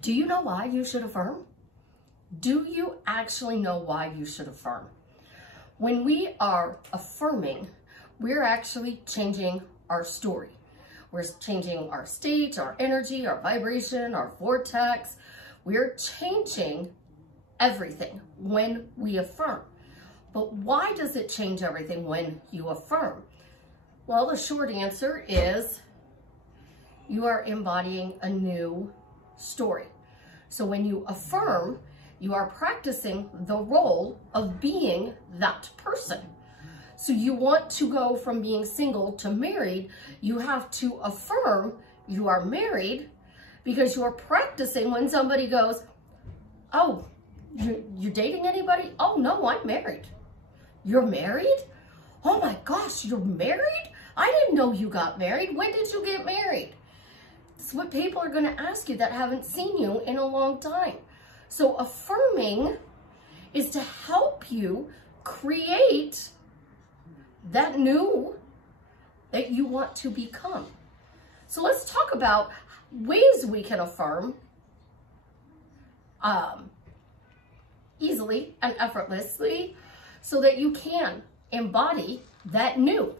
Do you know why you should affirm? Do you actually know why you should affirm? When we are affirming, we're actually changing our story. We're changing our state, our energy, our vibration, our vortex. We're changing everything when we affirm. But why does it change everything when you affirm? Well, the short answer is you are embodying a new story. So when you affirm, you are practicing the role of being that person. So you want to go from being single to married, you have to affirm you are married because you are practicing when somebody goes, oh, you're dating anybody? Oh no, I'm married. You're married? Oh my gosh, you're married? I didn't know you got married. When did you get married? It's what people are gonna ask you that haven't seen you in a long time. So affirming is to help you create that new that you want to become. So let's talk about ways we can affirm easily and effortlessly so that you can embody that new.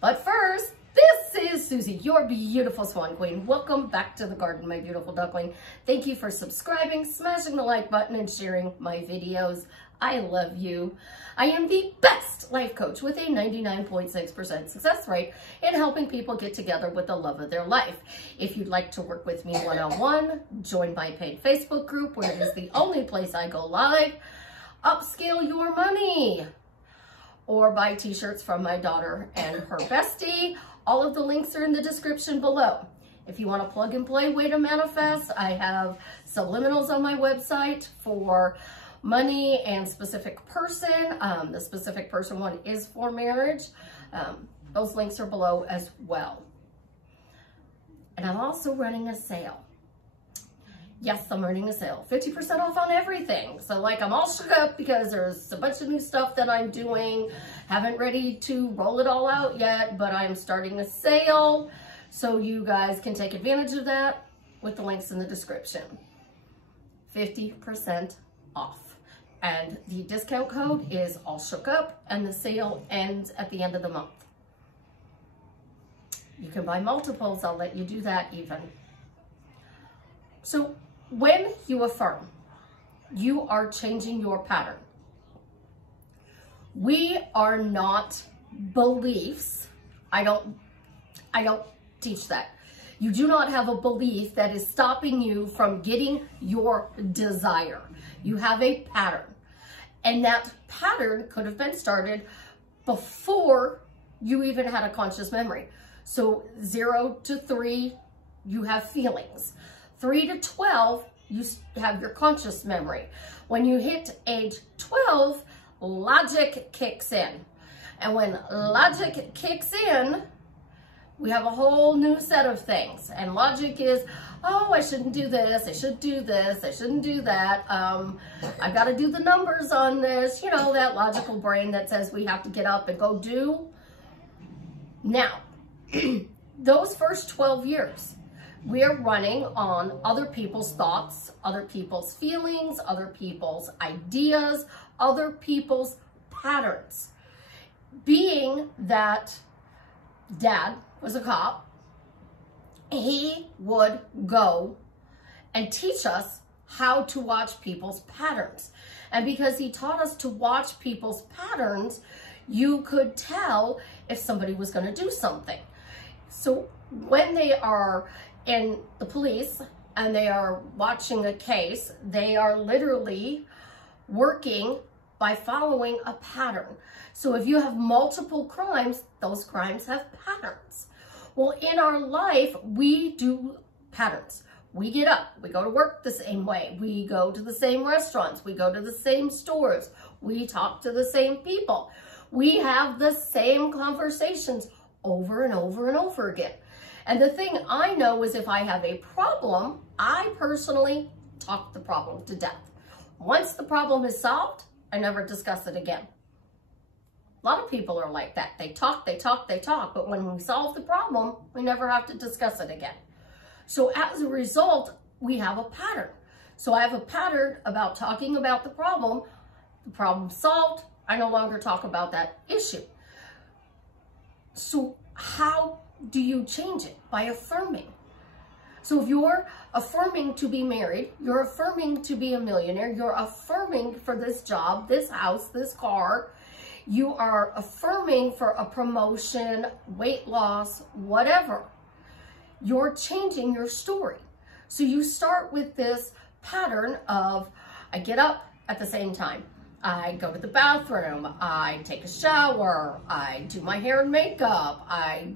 But first, this is Susie, your beautiful swan queen. Welcome back to the garden, my beautiful duckling. Thank you for subscribing, smashing the like button, and sharing my videos. I love you. I am the best life coach with a 99.6% success rate in helping people get together with the love of their life. If you'd like to work with me one-on-one, join my paid Facebook group where it is the only place I go live. Upscale your money. Or buy t-shirts from my daughter and her bestie. All of the links are in the description below. If you want a plug and play way to manifest, I have subliminals on my website for money and specific person. The specific person one is for marriage. Those links are below as well. And I'm also running a sale. Yes, I'm running a sale. 50% off on everything. So like I'm all shook up because there's a bunch of new stuff that I'm doing. Haven't ready to roll it all out yet, but I'm starting a sale. So you guys can take advantage of that with the links in the description. 50% off. And the discount code is all shook up and the sale ends at the end of the month. You can buy multiples. I'll let you do that even. So when you affirm, you are changing your pattern. We are not beliefs. I don't teach that. You do not have a belief that is stopping you from getting your desire. You have a pattern. And that pattern could have been started before you even had a conscious memory. So 0 to 3, you have feelings. 3 to 12, you have your conscious memory. When you hit age 12, logic kicks in. And when logic kicks in, we have a whole new set of things. And logic is, oh, I shouldn't do this, I should do this, I shouldn't do that. I gotta do the numbers on this. You know, that logical brain that says we have to get up and go do. Now, those first 12 years, we are running on other people's thoughts, other people's feelings, other people's ideas, other people's patterns. Being that Dad was a cop, he would go and teach us how to watch people's patterns. And because he taught us to watch people's patterns, you could tell if somebody was going to do something. So when they are in the police and they are watching a case, they are literally working by following a pattern. So if you have multiple crimes, those crimes have patterns. Well, in our life, we do patterns. We get up, we go to work the same way, we go to the same restaurants, we go to the same stores, we talk to the same people. We have the same conversations over and over and over again. And the thing I know is if I have a problem, I personally talk the problem to death. Once the problem is solved, I never discuss it again. A lot of people are like that. They talk, but when we solve the problem, we never have to discuss it again. So as a result, we have a pattern. So I have a pattern about talking about the problem solved, I no longer talk about that issue. So how do you change it? By affirming. So if you're affirming to be married, you're affirming to be a millionaire, you're affirming for this job, this house, this car, you are affirming for a promotion, weight loss, whatever. You're changing your story. So you start with this pattern of, I get up at the same time. I go to the bathroom, I take a shower, I do my hair and makeup, I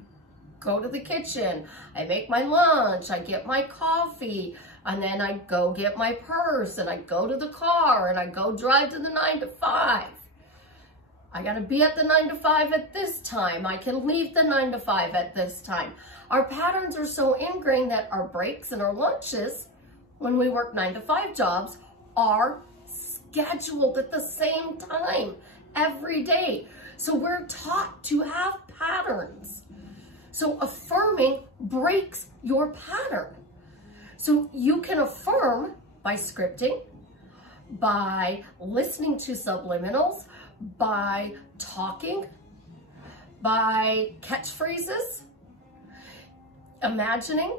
go to the kitchen, I make my lunch, I get my coffee, and then I go get my purse, and I go to the car, and I go drive to the 9 to 5. I gotta be at the 9 to 5 at this time. I can leave the 9 to 5 at this time. Our patterns are so ingrained that our breaks and our lunches, when we work 9 to 5 jobs, are scheduled at the same time every day. So we're taught to have patterns. So affirming breaks your pattern. So you can affirm by scripting, by listening to subliminals, by talking, by catchphrases, imagining.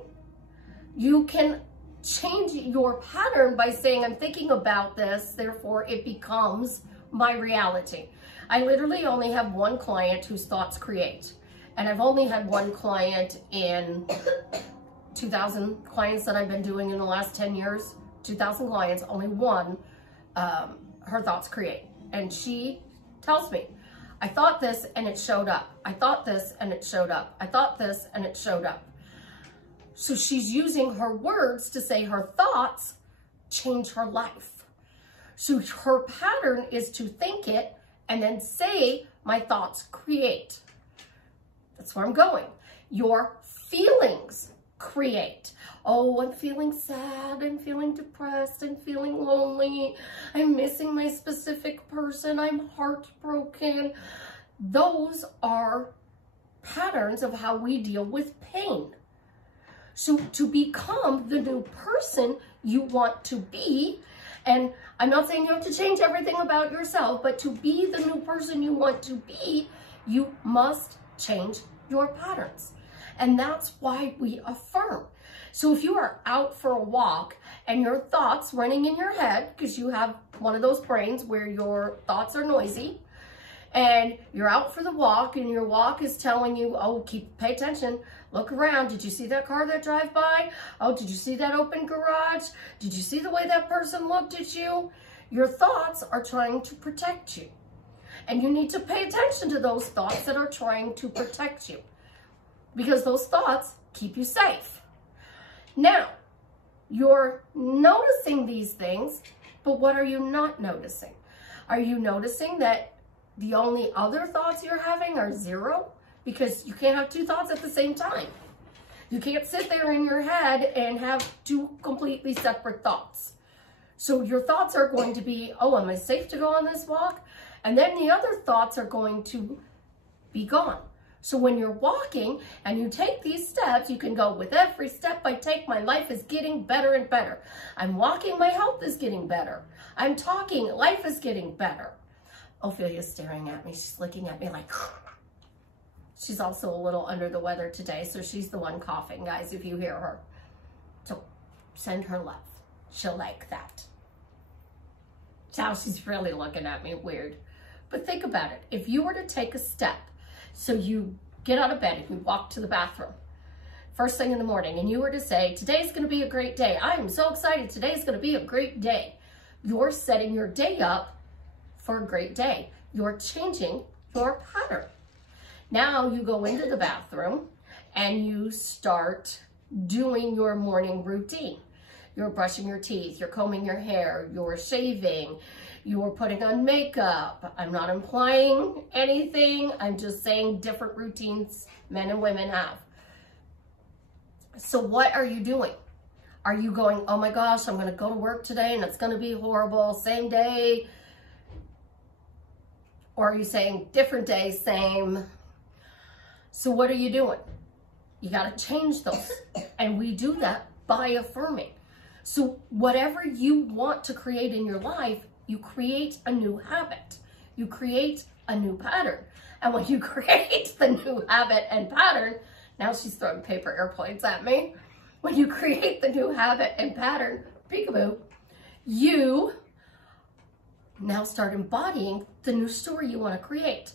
You can change your pattern by saying, I'm thinking about this, therefore it becomes my reality. I literally only have one client whose thoughts create. And I've only had one client in 2,000 clients that I've been doing in the last 10 years, 2,000 clients, only one, her thoughts create. And she tells me, I thought this and it showed up. I thought this and it showed up. I thought this and it showed up. So she's using her words to say her thoughts change her life. So her pattern is to think it and then say, my thoughts create. That's where I'm going. Your feelings create. Oh, I'm feeling sad, I'm feeling depressed, I'm feeling lonely, I'm missing my specific person, I'm heartbroken. Those are patterns of how we deal with pain. So to become the new person you want to be, and I'm not saying you have to change everything about yourself, but to be the new person you want to be, you must change your patterns. And that's why we affirm. So if you are out for a walk and your thoughts running in your head, because you have one of those brains where your thoughts are noisy, and you're out for the walk and your walk is telling you, oh, pay attention, look around. Did you see that car that drive by? Oh, did you see that open garage? Did you see the way that person looked at you? Your thoughts are trying to protect you. And you need to pay attention to those thoughts that are trying to protect you, because those thoughts keep you safe. Now, you're noticing these things, but what are you not noticing? Are you noticing that the only other thoughts you're having are zero? Because you can't have two thoughts at the same time. You can't sit there in your head and have two completely separate thoughts. So your thoughts are going to be, oh, am I safe to go on this walk? And then the other thoughts are going to be gone. So when you're walking and you take these steps, you can go, with every step I take, my life is getting better and better. I'm walking, my health is getting better. I'm talking, life is getting better. Ophelia's staring at me. She's looking at me like, she's also a little under the weather today, so she's the one coughing, guys, if you hear her. So send her love. She'll like that. Now she's really looking at me weird. But think about it. If you were to take a step, so you get out of bed and you walk to the bathroom first thing in the morning, and you were to say, today's going to be a great day. I am so excited. Today's going to be a great day. You're setting your day up for a great day. You're changing your pattern. Now you go into the bathroom and you start doing your morning routine. You're brushing your teeth, you're combing your hair, you're shaving, you're putting on makeup. I'm not implying anything. I'm just saying different routines men and women have. So what are you doing? Are you going, oh my gosh, I'm going to go to work today and it's going to be horrible, same day? Or are you saying different day, same? So what are you doing? You got to change those. And we do that by affirming. So whatever you want to create in your life, you create a new habit. You create a new pattern. And when you create the new habit and pattern, now she's throwing paper airplanes at me. When you create the new habit and pattern, peekaboo, you now start embodying the new story you want to create.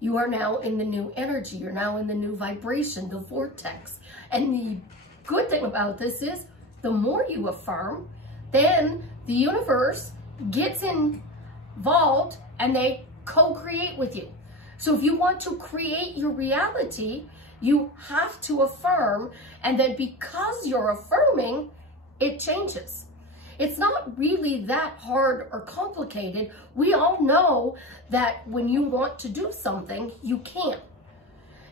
You are now in the new energy. You're now in the new vibration, the vortex. And the good thing about this is the more you affirm, then the universe gets involved and they co-create with you. So if you want to create your reality, you have to affirm, and then because you're affirming, it changes. It's not really that hard or complicated. We all know that when you want to do something, you can.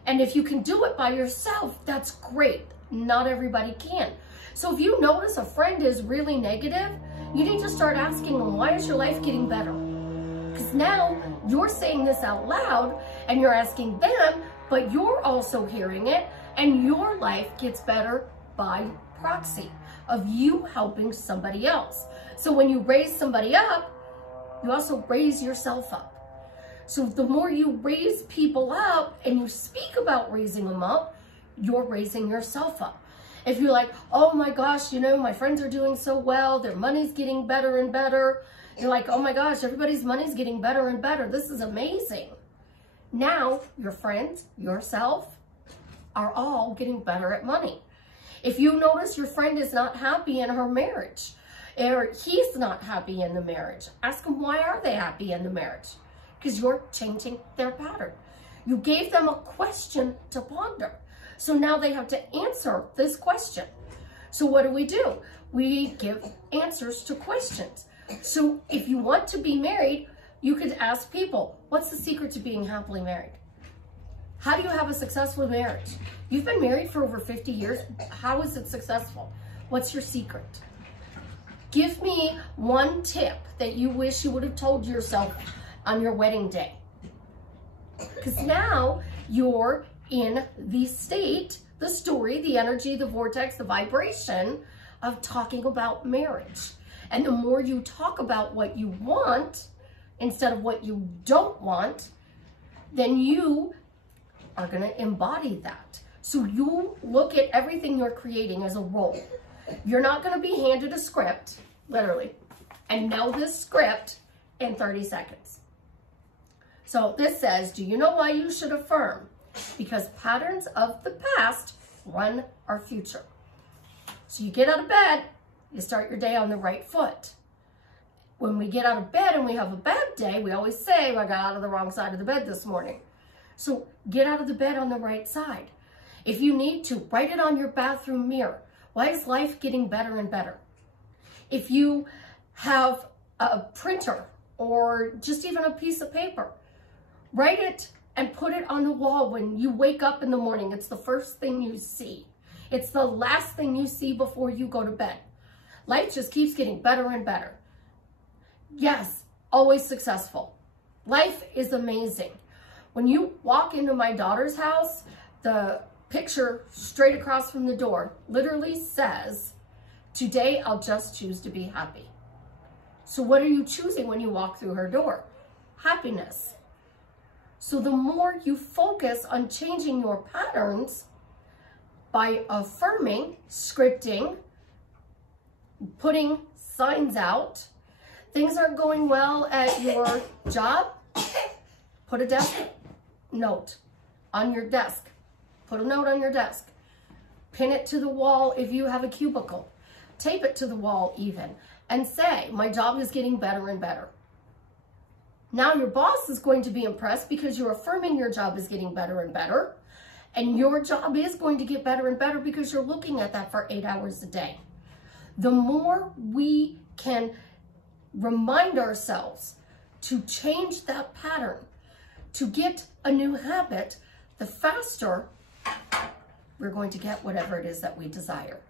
And if you can do it by yourself, that's great. Not everybody can. So if you notice a friend is really negative, you need to start asking them, why is your life getting better? Because now you're saying this out loud and you're asking them, but you're also hearing it, and your life gets better by proxy of you helping somebody else. So when you raise somebody up, you also raise yourself up. So the more you raise people up and you speak about raising them up, you're raising yourself up. If you're like, oh my gosh, you know, my friends are doing so well, their money's getting better and better. You're like, oh my gosh, everybody's money's getting better and better. This is amazing. Now your friends, yourself, are all getting better at money. If you notice your friend is not happy in her marriage, or he's not happy in the marriage, ask them, why are they happy in the marriage? Because you're changing their pattern. You gave them a question to ponder. So now they have to answer this question. So what do? We give answers to questions. So if you want to be married, you could ask people, what's the secret to being happily married? How do you have a successful marriage? You've been married for over 50 years. How is it successful? What's your secret? Give me one tip that you wish you would have told yourself on your wedding day. Because now you're in the state, the story, the energy, the vortex, the vibration of talking about marriage. And the more you talk about what you want instead of what you don't want, then you are going to embody that. So you look at everything you're creating as a role. You're not going to be handed a script, literally, and know this script in 30 seconds. So this says, do you know why you should affirm? Because patterns of the past run our future. So you get out of bed, you start your day on the right foot. When we get out of bed and we have a bad day, we always say, well, I got out of the wrong side of the bed this morning. So get out of the bed on the right side. If you need to, write it on your bathroom mirror. Why is life getting better and better? If you have a printer or just even a piece of paper, write it and put it on the wall when you wake up in the morning. It's the first thing you see. It's the last thing you see before you go to bed. Life just keeps getting better and better. Yes, always successful. Life is amazing. When you walk into my daughter's house, the picture straight across from the door literally says, today I'll just choose to be happy. So what are you choosing when you walk through her door? Happiness. So the more you focus on changing your patterns by affirming, scripting, putting signs out, things aren't going well at your job, put a desk note on your desk. Put a note on your desk. Pin it to the wall if you have a cubicle. Tape it to the wall even. And say, my job is getting better and better. Now your boss is going to be impressed because you're affirming your job is getting better and better. And your job is going to get better and better because you're looking at that for 8 hours a day. The more we can remind ourselves to change that pattern, to get a new habit, the faster we're going to get whatever it is that we desire.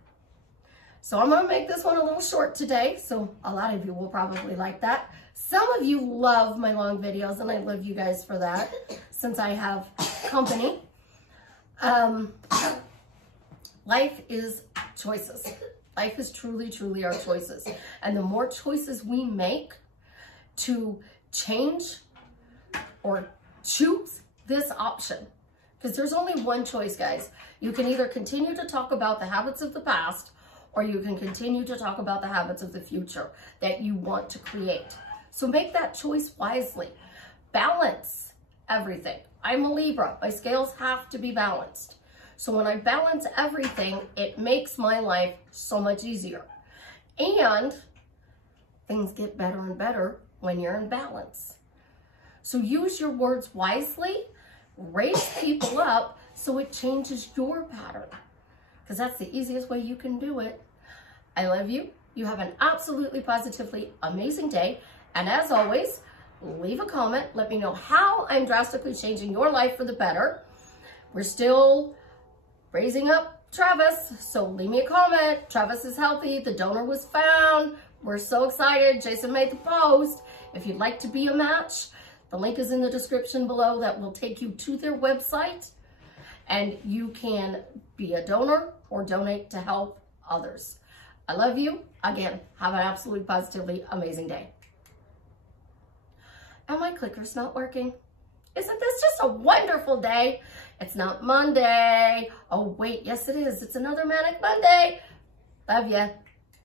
So I'm going to make this one a little short today, so a lot of you will probably like that. Some of you love my long videos, and I love you guys for that, since I have company. Life is choices. Life is truly, truly our choices. And the more choices we make to change or choose this option, because there's only one choice, guys. You can either continue to talk about the habits of the past, or you can continue to talk about the habits of the future that you want to create. So make that choice wisely. Balance everything. I'm a Libra. My scales have to be balanced. So when I balance everything, it makes my life so much easier. And things get better and better when you're in balance. So use your words wisely, raise people up so it changes your pattern, because that's the easiest way you can do it. I love you. You have an absolutely positively amazing day. And as always, leave a comment. Let me know how I'm drastically changing your life for the better. We're still raising up Travis, so leave me a comment. Travis is healthy. The donor was found. We're so excited. Jason made the post. If you'd like to be a match, the link is in the description below. That will take you to their website, and you can be a donor or donate to help others. I love you. Again, have an absolutely positively amazing day. And my clicker's not working. Isn't this just a wonderful day? It's not Monday. Oh, wait, yes it is. It's another Manic Monday. Love ya.